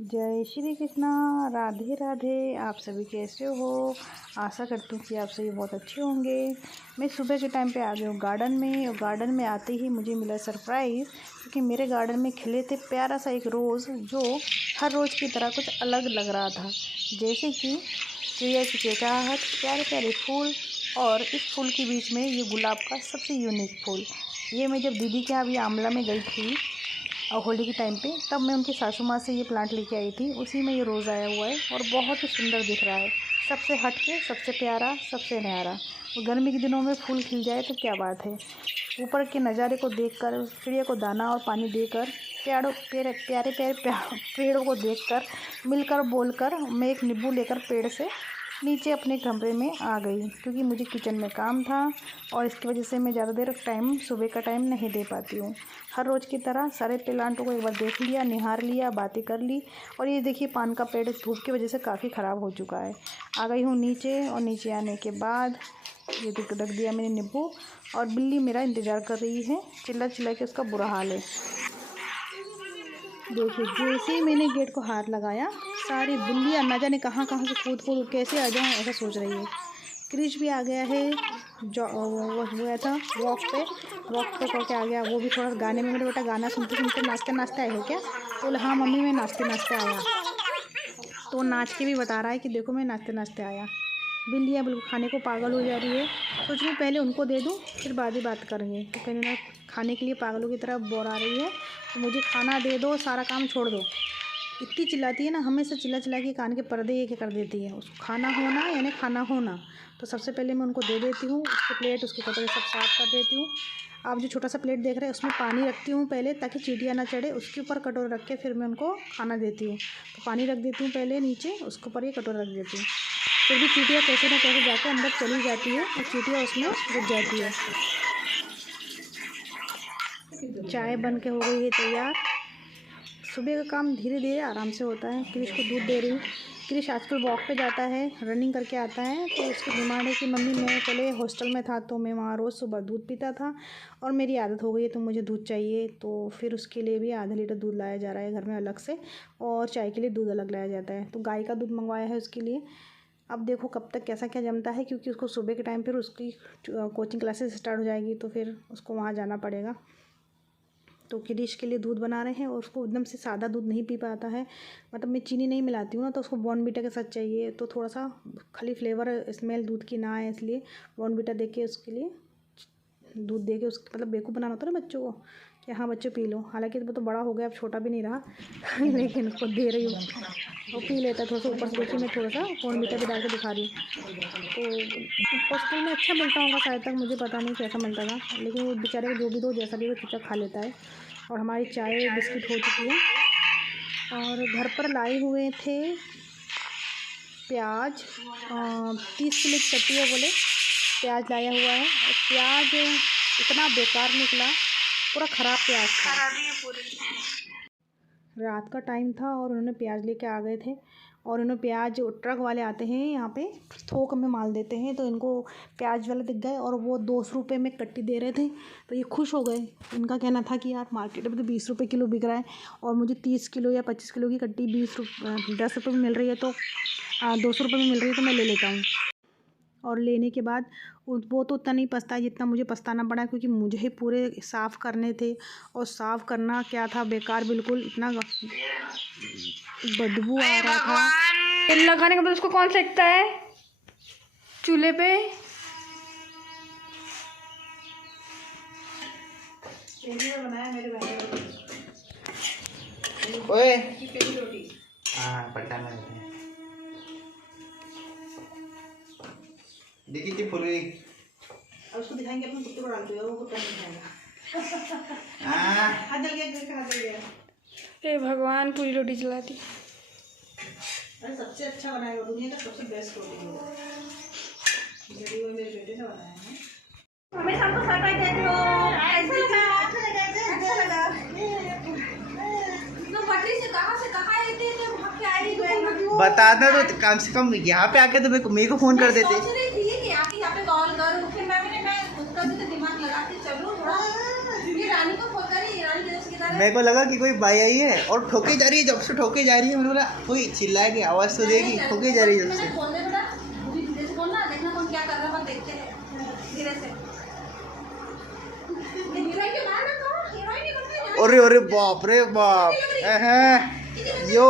जय श्री कृष्णा। राधे राधे। आप सभी कैसे हो? आशा करती हूँ कि आप सभी बहुत अच्छे होंगे। मैं सुबह के टाइम पे आ गई हूँ गार्डन में, और गार्डन में आते ही मुझे मिला सरप्राइज़, क्योंकि मेरे गार्डन में खिले थे प्यारा सा एक रोज़, जो हर रोज़ की तरह कुछ अलग लग रहा था। जैसे कि चिड़िया की चहचहाहट, प्यारे प्यारे फूल, और इस फूल के बीच में ये गुलाब का सबसे यूनिक फूल। ये मैं जब दीदी के यहाँ अभी आमला में गई थी और होली के टाइम पे, तब मैं उनकी सासू माँ से ये प्लांट लेके आई थी। उसी में ये रोज़ आया हुआ है और बहुत ही सुंदर दिख रहा है। सबसे हटके, सबसे प्यारा, सबसे न्यारा। और गर्मी के दिनों में फूल खिल जाए तो क्या बात है। ऊपर के नज़ारे को देखकर, चिड़िया को दाना और पानी देकर, प्यारे प्यारे पेड़ों को देखकर, मिलकर बोलकर, मैं एक नींबू लेकर पेड़ से नीचे अपने कमरे में आ गई, क्योंकि मुझे किचन में काम था और इसकी वजह से मैं ज़्यादा देर टाइम, सुबह का टाइम नहीं दे पाती हूँ। हर रोज़ की तरह सारे प्लांटों को एक बार देख लिया, निहार लिया, बातें कर ली। और ये देखिए, पान का पेड़ धूप की वजह से काफ़ी ख़राब हो चुका है। आ गई हूँ नीचे, और नीचे आने के बाद ये रख दिया मैंने नींबू, और बिल्ली मेरा इंतज़ार कर रही है। चिल्ला चिल्ला के उसका बुरा हाल है। देखिए, जैसे ही मैंने गेट को हाथ लगाया, सारी बिल्लियाँ ना जाने कहाँ कहाँ से कूद कूद कैसे आ जाऊँ ऐसा सोच रही है। क्रिश भी आ गया है, जो वो गया था वॉक पे करके आ गया। वो भी थोड़ा गाने में, मेरे बेटा गाना सुनते सुनते नाचते नाचते आए हो क्या? बोले हाँ मम्मी, मैं नाचते नाचते आया। तो नाच के भी बता रहा है कि देखो मैं नाचते नाचते आया। बिल्लियाँ बिल्कुल खाने को पागल हो जा रही है। सोच रही पहले उनको दे दूँ, फिर बाद ही बात करेंगे। तो कहने ना, खाने के लिए पागलों की तरह बोरा रही है, तो मुझे खाना दे दो, सारा काम छोड़ दो। इतनी चिल्लाती है ना, हमेशा चिल्ला चिल्ला के कान के पर्दे ये क्या कर देती है। उसको खाना होना यानी खाना होना। तो सबसे पहले मैं उनको दे देती हूँ, उसके प्लेट, उसके कटोरे सब साफ़ कर देती हूँ। आप जो छोटा सा प्लेट देख रहे हैं, उसमें पानी रखती हूँ पहले, ताकि चींटियाँ ना चढ़े। उसके ऊपर कटोरा रख के फिर मैं उनको खाना देती हूँ। तो पानी रख देती हूँ पहले नीचे, उसके ऊपर ये कटोरा रख देती हूँ। फिर भी चींटियाँ कैसे ना कैसे जाकर अंदर चली जाती है, और चींटियाँ उसमें घुस जाती है। चाय बन के हो गई है तैयार। सुबह का काम धीरे धीरे आराम से होता है। क्रिश को दूध दे रही हूँ। क्रिश आजकल वॉक पे जाता है, रनिंग करके आता है, तो उसकी डिमांड है कि मम्मी, मैं पहले हॉस्टल में था तो मैं वहाँ रोज़ सुबह दूध पीता था, और मेरी आदत हो गई है तो मुझे दूध चाहिए। तो फिर उसके लिए भी आधा लीटर दूध लाया जा रहा है घर में अलग से, और चाय के लिए दूध अलग लाया जाता है। तो गाय का दूध मंगवाया है उसके लिए। अब देखो कब तक कैसा क्या जमता है, क्योंकि उसको सुबह के टाइम फिर उसकी कोचिंग क्लासेस स्टार्ट हो जाएगी, तो फिर उसको वहाँ जाना पड़ेगा। तो क्रिश के लिए दूध बना रहे हैं, और उसको एकदम से सादा दूध नहीं पी पाता है। मतलब मैं चीनी नहीं मिलाती हूँ ना, तो उसको बॉर्नवीटा के साथ चाहिए। तो थोड़ा सा खाली फ्लेवर, स्मेल दूध की ना आए, इसलिए बॉर्नवीटा दे के उसके लिए दूध दे के, उसके मतलब बेवकूफ़ बनाना होता है ना बच्चों को, कि हाँ बच्चों पी लो। हालांकि वो तो बड़ा हो गया, अब छोटा भी नहीं रहा लेकिन उसको दे रही हूँ, वो पी लेता है थोड़ा सा। ऊपर से देखिए, मैं थोड़ा सा बॉर्नवीटा भी डाल के दिखा रही हूँ। तो हॉस्टल में अच्छा मिलता होगा शायद, तक मुझे पता नहीं कैसा मिलता था, लेकिन वो बेचारे को जो भी दो, जैसा भी वो चुपचाप खा लेता है। और हमारी चाय बिस्किट हो चुकी है। और घर पर लाए हुए थे प्याज, 30 किलो की कट्टी है, बोले प्याज लाया हुआ है। और प्याज इतना बेकार निकला, पूरा ख़राब प्याज था। रात का टाइम था और उन्होंने प्याज लेके आ गए थे, और उन्होंने प्याज, ट्रक वाले आते हैं यहाँ पे, थोक में माल देते हैं, तो इनको प्याज वाले दिख गए, और वो 200 रुपये में कट्टी दे रहे थे। तो ये खुश हो गए। इनका कहना था कि यार मार्केट में तो 20 रुपये किलो बिक रहा है, और मुझे 30 किलो या 25 किलो की कट्टी 10 रुपये में मिल रही है, तो 200 रुपये में मिल रही है, तो मैं ले लेता हूँ। और लेने के बाद वो तो उतना नहीं पछता है जितना मुझे पछताना पड़ा, क्योंकि मुझे ही पूरे साफ़ करने थे। और साफ़ करना क्या था, बेकार बिल्कुल, इतना बदबू आ रहा था। तेल लगाने के बाद उसको कौन सेकता है चूल्हे पे? बनाया मेरे भाई ओए पहली रोटी। हाँ पट्टा में देखी थी फुल गई। अब उसको दिखाएंगे अपने कुत्ते को डालते हुए, वो कुत्ता नहीं खाएगा। हाँ हाथ जल गया, हाथ जल गया। हे भगवान, पूरी रोटी जला दी। अरे सबसे अच्छा बनाएगा, दुनिया का सबसे बेस्ट रोटी होगा। मेरी और मेरे बेटे ने बनाया है। हमें सबको सरप्राइज देते हो, अच्छा लगा। तो बटरी से कहाँ आती है, भाग के आई है। बताना तो कम से कम यहाँ पे आके तो मेरे को फोन कर देते। सोच रही थी कि आके यहाँ पे कॉल करूँ, फिर मैं उसका भी तो दिमाग लगा के चलूँ थोड़ा। ये रानी को फोन करी, रानी जैसे की तरह मेरे को लगा कि कोई बाई आई है और ठोके जा रही है, जब से ठोके जा रही है। मैंने बोला कोई चिल्लाए की आवाज़ तो देगी, ठोके जा रही है जब से। देखना कौन क्या कर रहा है, देखते हैं धीरे से। अरे अरे बाप रे बाप, यो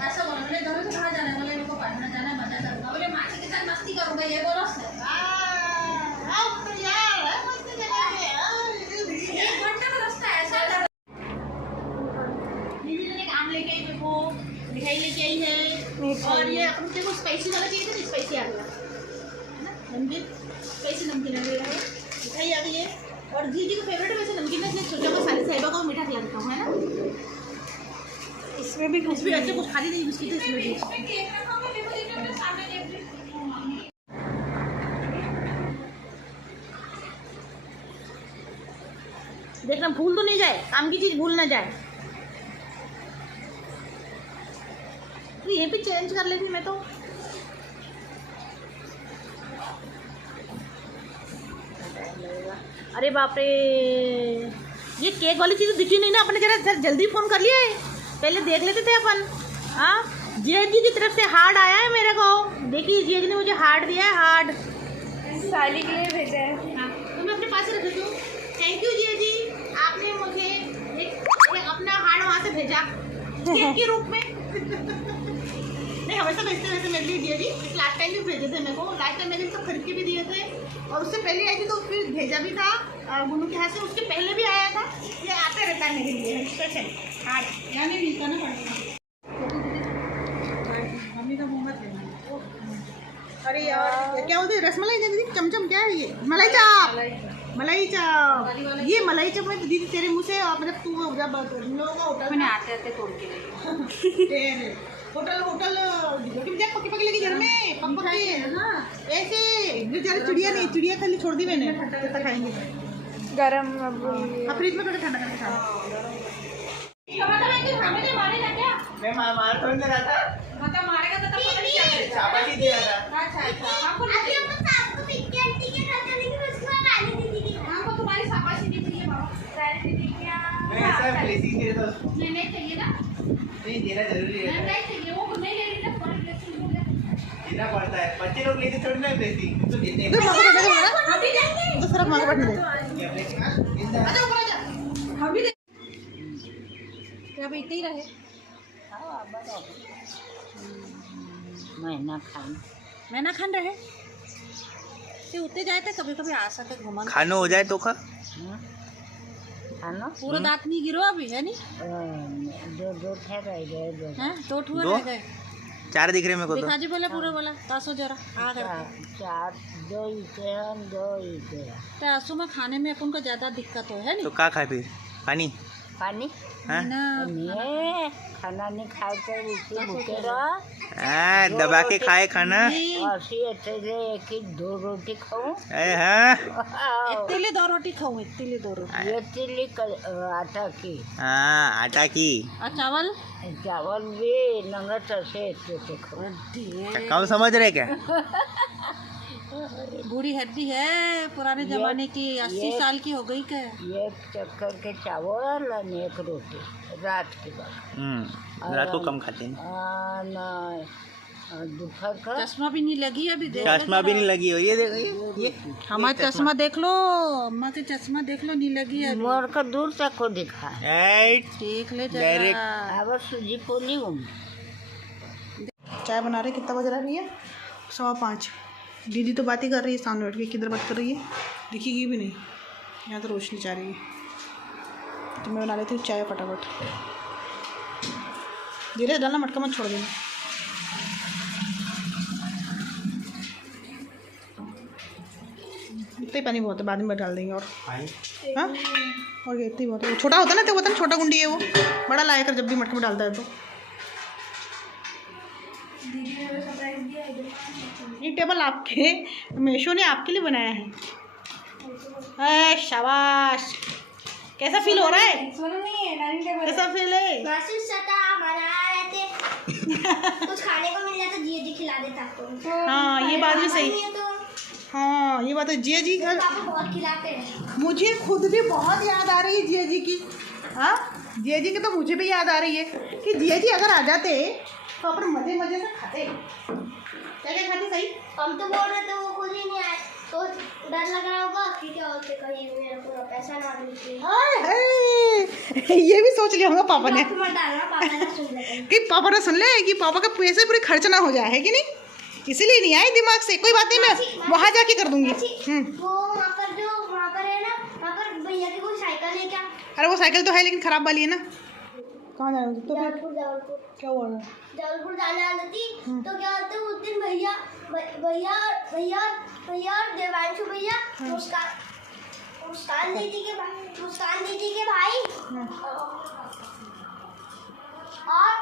ऐसा बोला मैंने, दोनों से कहाँ जाना है? बोले इनको पढ़ना जाना है, मजा करूँगा। बोले मासी के साथ मस्ती करूँगा, ये बोलो से। एक घंटे का रास्ता ऐसा था। दीदी ने आम लेके आई, देखो मिठाई लेके आई है। और ये अपन देखो स्पाइसी वाला चाहिए था, स्पाइसी आ गया नमकीन, स्पाइसी नमकीन आ गया है, मिठाई आ गई है। और दीदी को फेवरेट है वैसे नमकीन है, इसलिए सोचा मैं सारी साहिबा को मीठा खिला देता हूँ, है ना। इसमें भी कुछ भी अच्छे कुछ खाली नहीं बिस्किट इसमें भी। देखना भूल तो नहीं जाए, काम की चीज भूल ना जाए। तो ये भी चेंज कर लेती मैं तो। अरे बाप रे, ये केक वाली चीज दिखी नहीं ना, अपने जरा जल्दी फोन कर लिए, पहले देख लेते थे अपन। हाँ, जिया जी की तरफ से हार्ड आया है मेरे को, देखिए जिया जी ने मुझे हार्ड दिया है, हार्ड साली के लिए भेजा है। हाँ, तो मैं अपने पास ही रख देती हूँ। थैंक यू जिया जी, आपने मुझे एक अपना हार्ड वहाँ से भेजा केक के रूप में। नहीं हमेशा भेजते वैसे मेरे लिए जिया जी, लास्ट टाइम भी भेजे थे मेरे को, लास्ट टाइम मैंने सब खरीद के भी दिए थे, और उससे पहले आई थी तो फिर भेजा भी था गुनू के हाथ से, उसके पहले भी आया था। ये आता रहता है मेरे लिए स्पेशल हार्ड, यहाँ नहीं मिलता ना पड़ेगा। मम्मी का मुँह मत लेना। अरे यार क्या बोलते हैं, रसमलाई दे दीदी, चमचम क्या है ये? मलाई चाप, मलाई चाप, ये मलाई चाप है दीदी तेरे मुँह से, मतलब तू जब लोगों का होटल मैंने आते आते तोड़ के ले होटल रोटी में पकी पकी लगी घर में पक पकी ऐसे जरा चिड़िया नहीं, चिड़िया खाली छोड़ दी मैंने, तब खाएंगे गरम। फ्रिज में ठंडा करके खा। मैं मार थोड़ी ना रहा था, मतलब मारेगा तो तब पता नहीं क्या करेगा। शाबाशी दिया था। अच्छा अच्छा, हमको हमको तुम्हारी शाबाशी नहीं चाहिए बाबा। मैं ऐसा ब्लेसिंग दे रहा था उसको। नहीं चाहिए ना, नहीं देना जरूरी है, नहीं चाहिए, वो नहीं ले रही ना, तुम्हारी ब्लेसिंग हो गया। देना पड़ता है। बच्चे लोग लेते थोड़ी ना ब्लेसिंग, तो देते हैं। दूसरा मांग बैठने दे। क्या blessing? अच्छा ऊपर आ जा, हम भी क्या इतने ही रहे। मैना खान रहे ते उतने जाए थे, कभी कभी आ सके घुमा खानो हो जाए तो खा। खाना पूरा दांत नहीं गिरो अभी है नी, दो रह गए, हैं दो ठुआ दो? रह गए। 4 दिख रहे मेरे को तो। दिखा जी बोले पूरा बोला तासो जरा आ करके। चार दो ही तो आंसू में खाने में अपन को ज्यादा दिक्कत हो है नी तो का खाए फिर? पानी? पानी हाँ? ना नहीं, खाना नहीं खाए तो इसी भूखे रहो। हाँ, दबा के खाए खाना। ऐसी अकेले एक ही 2 रोटी खाऊं। हाँ इतने 2 रोटी खाऊं, इतने 2 रोटी। ये तिली आटा की, हाँ, आटा की। और चावल चावल भी नंगत से इतने खाऊं। कम समझ रहे क्या? बूढ़ी हड्डी है पुराने जमाने की, 80 साल की हो गई क्या? एक चक्कर के चावल और एक रोटी रात के बाद। रात को कम खाते हैं। दोपहर का चश्मा भी नहीं लगी अभी, देख चश्मा भी नहीं लगी हो, ये देखो ये हमारा चश्मा देख लो, अम्मा के चश्मा देख लो, नहीं लगी अभी। मोर का दूर तक को दिखा। देख ले Direct। जरा। अब सूजी पोली हूँ। चाय बना रहे, कितना बज रहा है भैया? 5:15। दीदी तो बात ही कर रही है सामने बैठ के, किधर बात कर रही है दिखेगी भी नहीं, यहाँ तो रोशनी जा रही है। तो मैं बना लेती हूँ चाय फटाफट। धीरे से डालना, मटका मत छोड़ देना। इतना ही पानी बहुत है, बाद में डाल देंगे। और हाँ और ये इतनी बहुत है, छोटा होता है ना, तो पता ना छोटा गुंडी है वो, बड़ा लाया कर जब भी मटके में डालता है तो। ये टेबल आपके मीशो ने आपके लिए बनाया है। शाबाश, कैसा फील हो रहा है? कैसा फील है? कुछ खाने को मिल जाता जी खिला देता आपको। हाँ ये बात भी सही। हाँ ये बात है, जिया जी पापा बहुत खिलाते हैं। मुझे खुद भी बहुत याद आ रही है जिया जी की। हाँ जिया जी की तो मुझे भी याद आ रही है कि जिया जी अगर आ जाते तो अपन मजे मजे से खाते। क्या क्या खाते सही? हम तो बोल रहे थे वो खुद ही नहीं आए, तो डर लग रहा होगा कि क्या होते कहीं मेरा पूरा पैसा ना मिले। ये भी सोच लिया होगा पापा ने मत डालना, पापा ना सुन ले कि पापा ने सुन ले कि पापा का पैसे पूरे खर्च ना हो जाए, है कि नहीं? इसीलिए नहीं आए दिमाग से। कोई बात नहीं, मैं वहाँ जाके कर दूंगी। वो वहाँ पर जो वहाँ पर है ना, वहाँ पर भैया की कोई साइकिल है क्या? अरे वो साइकिल तो है लेकिन खराब वाली है ना। कहाँ जाना तो जबलपुर क्या हुआ? जबलपुर जाने वाली थी, तो क्या होता है उस दिन भैया भैया भैया भैया और देवांशु भैया मुस्कान दीदी के भाई और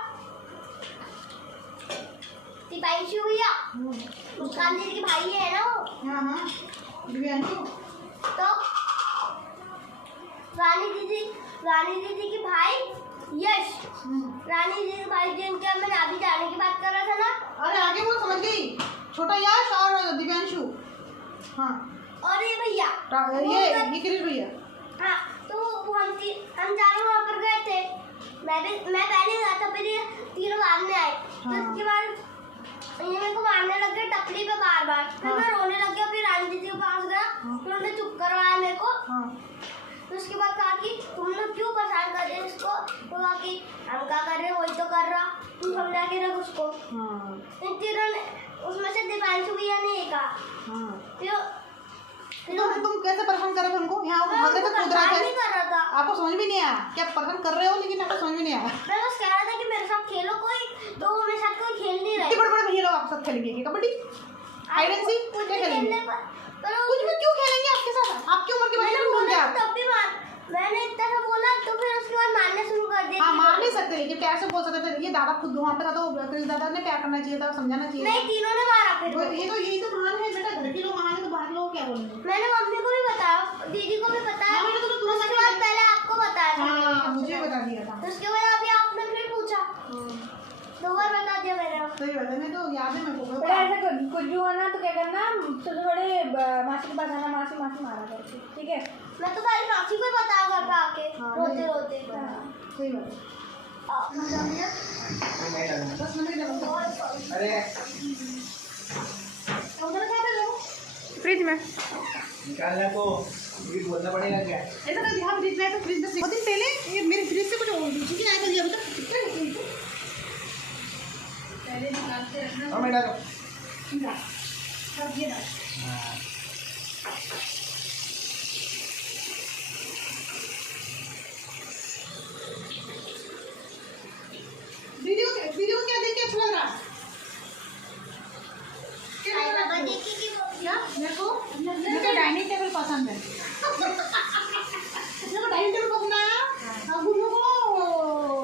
दिवांशु भैया मुस्कान दीदी के भाई है ना वो। हाँ तो रानी दीदी के भाई यश, रानी दीदी के भाई जिनके मैं अभी जाने की बात कर रहा था ना। अरे आगे वो समझ गई, छोटा यश और दिव्यांशु। हाँ और ये भैया ये किरीश भैया। हाँ तो हम चारों वहाँ पर गए थे। मैं पहले गया था, फिर ये तीनों बाद में आए। तो उसके बाद ये मेरे को मारने लग गए टपली पे बार बार। फिर मैं रोने लग गया, फिर रानी दीदी के पास गया, फिर उन्होंने चुप करवाया मेरे को। तो उसके बाद कहा कि तुम लोग क्यों परेशान कर रहे हो इसको? तो कहा कि हम क्या कर रहे हैं, वही तो कर रहा, तुम समझा के रख उसको। इन तीनों ने, उसमें से दिवांशु भैया ने ये कहा। तुम कैसे परेशान कर रहे थे उनको? यहाँ भाग रहे थे, कूद रहे थे। कर रहा था, आपको समझ भी नहीं आया क्या परेशान कर रहे हो, लेकिन आपको समझ भी नहीं आया। मैं बस कह रहा था कि मेरे साथ खेलो कोई, तो वो मेरे साथ कोई खेल नहीं रहे। बड़े बड़े भैया लोग आपके साथ खेलेंगे क्या? कबड्डी, हाइड एंड सीक, कुछ क्या भी खेलेंगे? खेलने पर कुछ भी क्यों खेलेंगे आपके साथ? आपकी उम्र के बच्चे मैंने को ढूंढ बोला आप। तब भी मार, मैंने इतना सा बोला तो फिर उसके बाद मारने शुरू कर दिया। हाँ मार नहीं सकते, लेकिन प्यार से बोल सकते थे। ये दादा खुद वहाँ पे था तो क्रिस दादा ने प्यार करना चाहिए था, समझाना चाहिए था। नहीं, तीनों ने मारा फिर। यही तो महान है बेटा, घर के लोग महान है तो बाहर लोग क्या बोलेंगे? मैंने मम्मी को भी बताया, दीदी को भी बताया। मैंने तो तुरंत उसके बाद पहले आपको बताया था। हाँ मुझे बता दिया था। तो उसके बाद अभी आपने फिर पूछा, 2 बार बता दिया मैंने। सही बात है, मैं तो याद है मेरे को। ऐसा कुछ भी होना तो क्या करना, थोड़े मासी के पास आना, मासी मारा करके, ठीक है? मैं तो पहले मासी को ही बताया घर पे आके, रोते रोते। सही बात है। अरे फ्रिज में निकालने को भी बोलना पड़ेगा क्या? ऐसा कर दिया फ्रिज में, तो फ्रिज में 2 दिन पहले ये मेरे फ्रिज से कुछ चीजें आया था, अभी तक कितना निकली थी। पहले निकालते रखना। हाँ मैं डालो। सब ये डाल। वीडियो को क्या देख के अच्छा लग रहा है? मेरे को डाइनिंग टेबल पसंद है। डाइनिंग टेबल को बनाया, गुल्लू को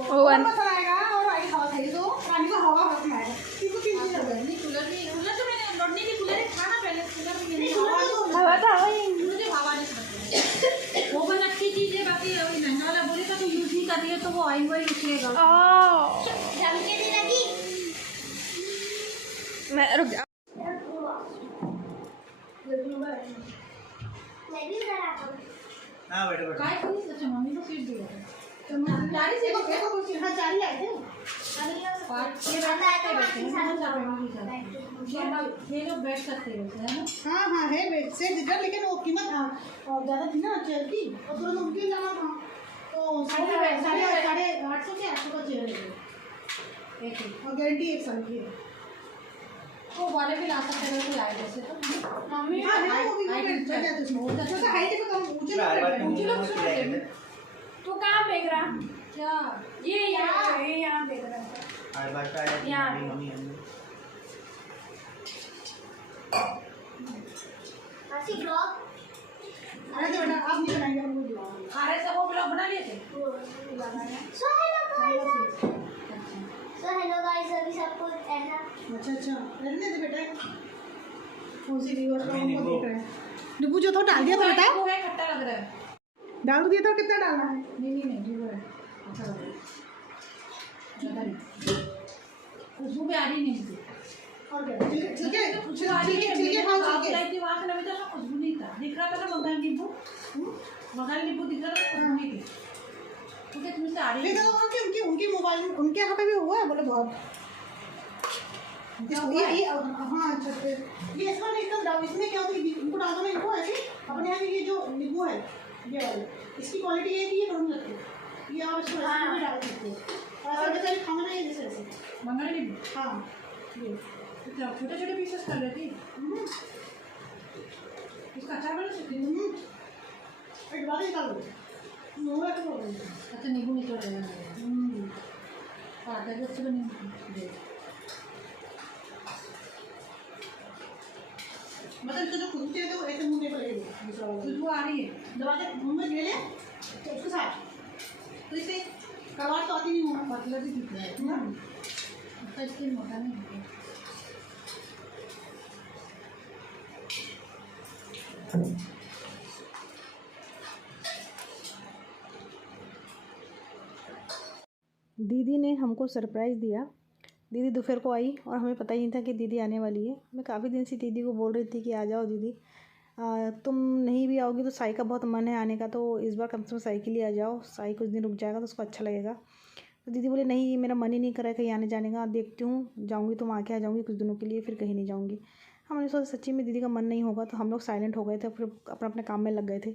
पसंद आएगा और आई हवा खाई तो रानी को हवा पसंद आएगा। किसको किस चीज लग रहा है? कूलर तो मैंने लौटने के कूलर था ना पहले, कूलर भी नहीं हवा था वही। मुझे हवा नहीं समझती। वो बन अच्छी चीज है, बाकी अभी महंगा वाला बोले तो यूज नहीं कर रही है तो वो ऑयल वही निकलेगा। धमकी लगी। मैं रुक जा। मैं भी डरा था। हाँ बैठो बैठो। काय को नहीं अच्छा मम्मी को सीट दिया था। तो चारी से को कुछ हां चारी आए थे। पार्ट ये बैठते बैठे हैं ना, चार मम्मी के साथ। ये लोग बैठ सकते हैं वैसे, है ना? हां है बैठ से इधर, लेकिन वो कीमत और ज्यादा थी ना चेयर की, और तुरंत उनके जाना था तो 850 के 800 का चेयर है एक, और गारंटी 1 साल की है। वो वाले भी ला सकते हैं, तो लाए जैसे तो मम्मी हां वो भी बैठ जाते हैं उसमें। जैसे हाइट पे कम ऊंचे लोग तू कहाँ देख रहा? क्या ये यहाँ देख रहा है। हर बार का यहाँ। मम्मी मासी ब्लॉग अरे तो बेटा आप नहीं बनाएंगे, हम लोग बुलाएंगे। अरे सब वो ब्लॉग बना लिए थे। सो हेलो गाइस, अभी सबको ऐसा अच्छा रहने दे बेटा। कौन सी व्यूअर्स लोग हमको देख रहे हैं। नींबू जो था डाल दिया था बेटा, वो है खट्टा लग रहा है। डाल दिया था, कितना डालना है? नहीं वो है अच्छा लग रहा है, ज़्यादा नहीं। खुशबू भी आ रही नहीं मुझे। और क्या ठीक है खुशबू आ रही है। ठीक है हाँ आप ठीक है। लाई थी वहाँ से नमिता का खुशबू नहीं था, दिख रहा था ना बंगाल नींबू, बंगाल नींबू दिख रहा था, खुशबू नहीं थी। ठीक है तुमसे आ रही नहीं है। तो उनकी मोबाइल उनके यहाँ पे भी हुआ है बोले बहुत। ये हाँ अच्छा ये इसका नहीं कर डाल, इसमें क्या होता है इनको डाल दो इनको ऐसे अपने यहाँ ये जो नींबू है ये वाले, इसकी क्वालिटी ये है कि ये कम लगती है, ये आप इसको ऐसे भी डाल सकते हो और ऐसा वैसे खाना नहीं जैसे ऐसे। बंगाल नींबू हाँ ये छोटे छोटे पीसेस कर लेती, इसका अचार बना सकती हूँ। एक बार निकाल दो अच्छा नींबू निकल रहा है, आधा जब से बनी मतलब इसको जो खुद से तो ऐसे मुंह में लगेगा दूसरा वाला खुशबू आ रही है। दबा के मुंह में ले ले तो उसके साथ तो इसे कलर तो आती नहीं होगा, पतला भी दिख रहा है, उसका स्किन मोटा नहीं है। दीदी ने हमको सरप्राइज़ दिया। दीदी दोपहर को आई और हमें पता ही नहीं था कि दीदी आने वाली है। मैं काफ़ी दिन से दीदी को बोल रही थी कि आ जाओ दीदी, तुम नहीं भी आओगी तो साई का बहुत मन है आने का, तो इस बार कम से कम साई के लिए आ जाओ, साई कुछ दिन रुक जाएगा तो उसको अच्छा लगेगा। तो दीदी बोले नहीं मेरा मन ही नहीं कर रहा है कहीं आने जाने का, देखती हूँ जाऊँगी तो आके आ जाऊँगी कुछ दिनों के लिए, फिर कहीं नहीं जाऊँगी। हमने सोचा सच्ची में दीदी का मन नहीं होगा, तो हम लोग साइलेंट हो गए थे, फिर अपने अपने काम में लग गए थे।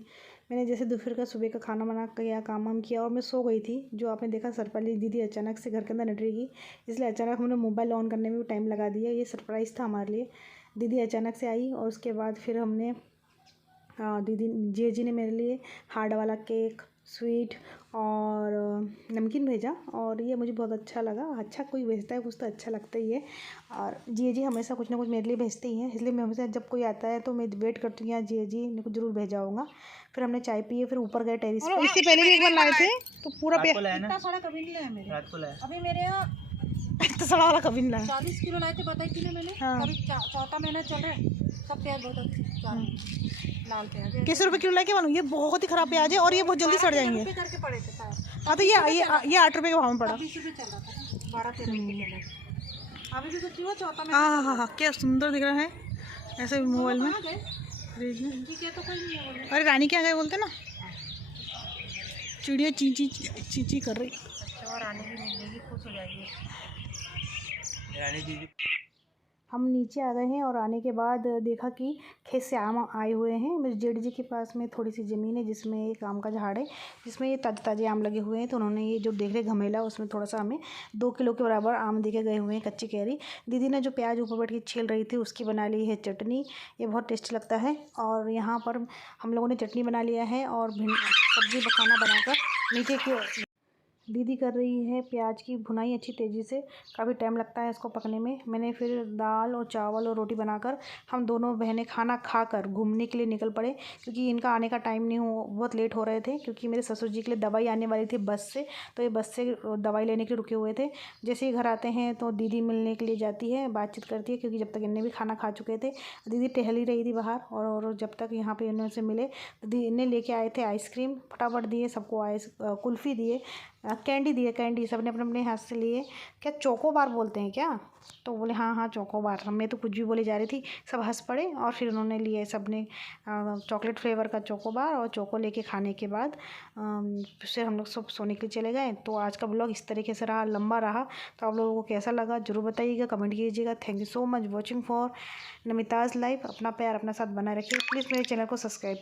मैंने जैसे दोपहर का सुबह का खाना बना किया, काम वाम किया और मैं सो गई थी। जो आपने देखा सरप्राइज दीदी अचानक से घर के अंदर एंट्री की, इसलिए अचानक हमने मोबाइल ऑन करने में भी टाइम लगा दिया। ये सरप्राइज़ था हमारे लिए। दीदी अचानक से आई और उसके बाद फिर हमने जी ने मेरे लिए हार्ड वाला केक, स्वीट और नमकीन भेजा और ये मुझे बहुत अच्छा लगा। अच्छा कोई भेजता है कुछ तो अच्छा लगता ही है, और जी हमेशा कुछ ना कुछ मेरे लिए भेजते ही हैं, इसलिए मैं हमेशा जब कोई आता है तो मैं वेट करती हूँ यार जी ने कुछ ज़रूर भेजा होगा। फिर हमने चाय पी, फिर ऊपर गए टेरिस पे। इससे पहले भी एक बार लाए थे तो पूरा इतना सारा कभी नहीं लाया मेरे, रात को लाया। अभी मेरे यहाँ तो सड़ा वाला कभी नहीं लाया। 40 किलो लाए थे, बताई थी ना मैंने। हाँ। अभी चौथा महीना चल रहा है, सब प्याज बहुत अच्छे लाल प्याज है। कैसे रुपये किलो लाके बनू, ये बहुत ही ख़राब प्याज है और ये बहुत जल्दी सड़ जाएंगे। करके पड़े थे शायद, हाँ तो ये 8 रुपये के भाव में पड़ा। 20 रुपये चल रहा था, 12-13 रुपये चल रहा। अभी भी तो क्यों चौथा महीना हाँ क्या सुंदर दिख रहा है ऐसे मोबाइल में। फ्रिज में ठीक है तो कोई नहीं है बोले। अरे रानी क्या गए बोलते ना, चिड़िया ची कर रही। अच्छा और रानी भी मिलेगी, खुश हो जाएगी। रानी दीदी हम नीचे आ गए हैं और आने के बाद देखा कि खेत से आम आए हुए हैं। मेरे जेठ जी के पास में थोड़ी सी ज़मीन है जिसमें एक आम का झाड़ है, जिसमें ये ताज़े ताज़े आम लगे हुए हैं। तो उन्होंने ये जो देख रहे घमेला उसमें थोड़ा सा हमें 2 किलो के बराबर आम देके गए हुए हैं, कच्ची कैरी। दीदी ने जो प्याज ऊपर बैठ के छील रही थी उसकी बना ली है चटनी, ये बहुत टेस्टी लगता है। और यहाँ पर हम लोगों ने चटनी बना लिया है और सब्ज़ी खाना बनाकर नीचे की दीदी कर रही है प्याज की भुनाई अच्छी तेज़ी से, काफ़ी टाइम लगता है इसको पकने में। मैंने फिर दाल और चावल और रोटी बनाकर हम दोनों बहनें खाना खाकर घूमने के लिए निकल पड़े, क्योंकि इनका आने का टाइम नहीं हो, बहुत लेट हो रहे थे। क्योंकि मेरे ससुर जी के लिए दवाई आने वाली थी बस से, तो ये बस से दवाई लेने के लिए रुके हुए थे। जैसे ही घर आते हैं तो दीदी मिलने के लिए जाती है, बातचीत करती है, क्योंकि जब तक इन्हें भी खाना खा चुके थे। दीदी टहल ही रही थी बाहर और जब तक यहाँ पर इन्होंने से मिले तो दीदी इन्हें लेके आए थे आइसक्रीम, फटाफट दिए सबको, कुल्फ़ी दिए, कैंडी दिए, कैंडी सब ने अपने अपने हाथ से लिए। क्या चोकोबार बोलते हैं क्या? तो बोले हाँ चोकोबार। मैं तो कुछ भी बोले जा रही थी, सब हंस पड़े और फिर उन्होंने लिए सब ने चॉकलेट फ्लेवर का चोकोबार और चोको लेके खाने के बाद फिर हम लोग सब सोने के लिए चले गए। तो आज का ब्लॉग इस तरीके से रहा, लंबा रहा। तो आप लोगों को कैसा लगा ज़रूर बताइएगा, कमेंट कीजिएगा। Thank you so much watching for Namita's life. अपना प्यार अपना साथ बनाए रखिए, प्लीज़ मेरे चैनल को सब्सक्राइब